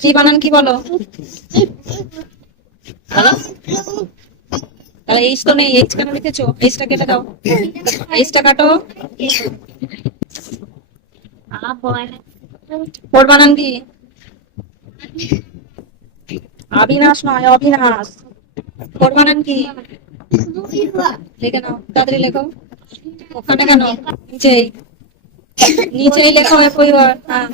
কি বানান কি বলো? তাহলে এইচ তো নেই এইচ কেন লিখেছো? এইচটা কেটে দাও। এইচটা কাটো। ওর বানান কি? অবিনাশ নয় অবিনাশ। ওর বানান কি? লিখে নাও তাড়াতাড়ি লেখো। ওখানে কেন? নিচেই। নিচেই লেখো হ্যাঁ।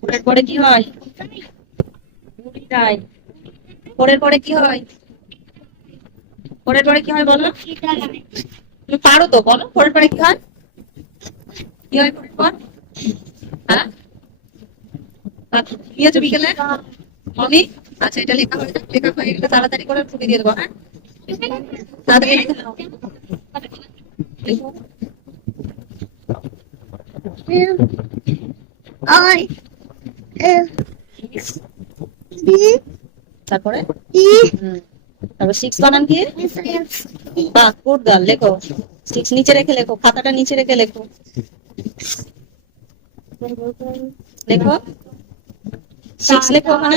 পরের পরে কি হয়? দেয় পরের পরে কি হয়? পরের পরে কি হয় বলো? তুমি পারো তো, বলো। পরের পরে কি হয়? কি হয় পরের পর? হ্যাঁ? দিয়েছ বিকেলে? মনি? আচ্ছা এটা লেখা হয়ে যাক লেখা হয়ে গেলে তাড়াতাড়ি করে ফুটে দিয়ে দেবো হ্যাঁ? তাড়াতাড়ি লিখে তারপরে? তারপর সিক্স বানান কি বাহ গুড গার্ল লেখো। সিক্স নিচে রেখে লেখো খাতাটা নিচে রেখে লেখো। লেখো। সিক্স লেখো ওখানে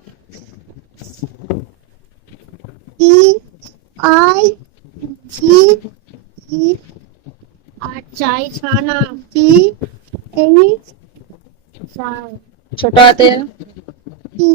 বাহ। E I G E চাই ছানা G H ছোট হাতে E